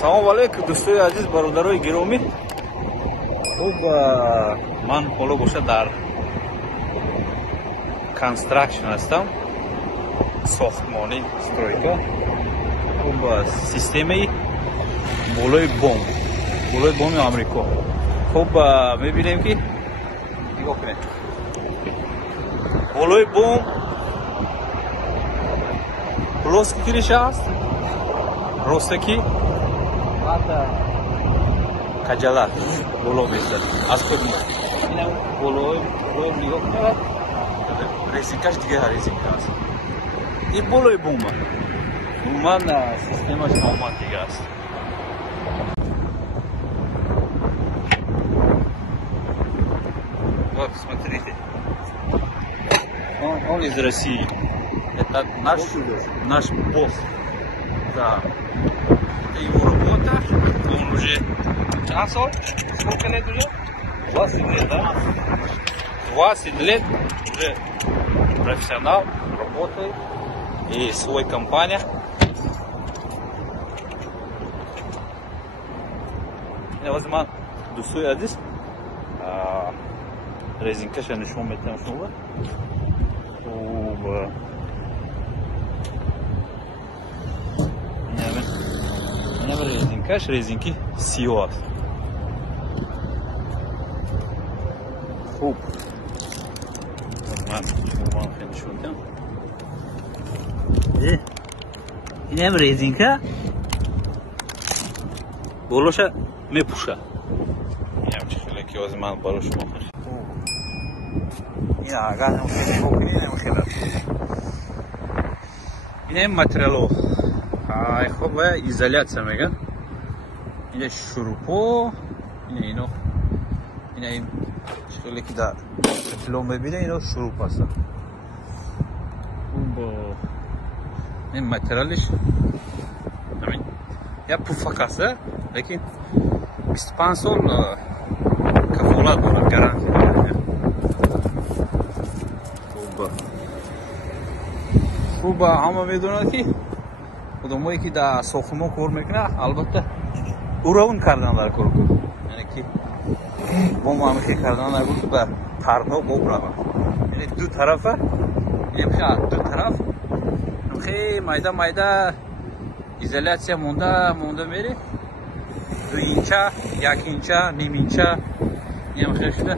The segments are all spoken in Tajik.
салом алейкум дӯстои азиз, бародарои гиромӣ. Хуб, ман ҳоло боша дар констракшн ҳастам, сохтмонӣ, стройка. Хуб, системаи болои боми амрико. Хуб, мебинем ки нигоҳ кунед, болои бом плоски кириша аст, ростаки каҷала боло места. Аз кӯдум инам болои нигоҳ кунед, резинкаш дига резинка аст. И болои бома умуман системаш омад дига аст. Вот, смотрите. Он из России. Это наш босс. Да. Это его работа. Он уже часов. Сколько лет уже? 20 лет, да? 20 лет уже профессионал, работает. И свой компания. Я возьму дӯстои азиз. Резинкаша нишон метавонам шумо. Инам резинкаш, резинки сиё аст. Хуб. Ман хеле нишон медиҳам. Инам резинка болоша мепуша. Инам чӣ хеле ки оз ман барои шумо хушад. Ина агар ин материало хуб изоляция меган. Ина шурупо, ина ин чиқиле ки дар филм мебинем, ина шуруп аст. Хуб ин материалиш ҳамин я пуфак аст, лекин 25 сол кафолат дорад, гарантия дорад. Хуб, ҳама медонад ки одамое ки дар сохтмон кор мекунад, албатта уравн кардан дар кор кунад. Яъне ки бом амихе кардан нагӯш ба пардо бобравад. Яъне ду тарафа, ду тараф хе майда изоляция монда мере. 2 инча, 1 инча, ним инча ям хе шуда.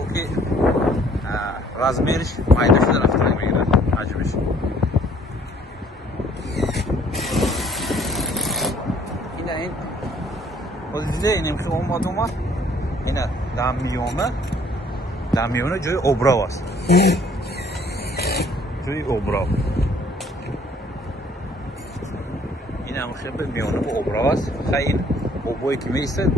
Оки размериш майда шуда рафта мегирад, ҳаҷмиш. ин ҳозир инем ки омадум, ина дамёна ҷои обрав аст. Ҷои обрав. Инам хеле миёна бо обрав аст. Хай ин обое ки меистад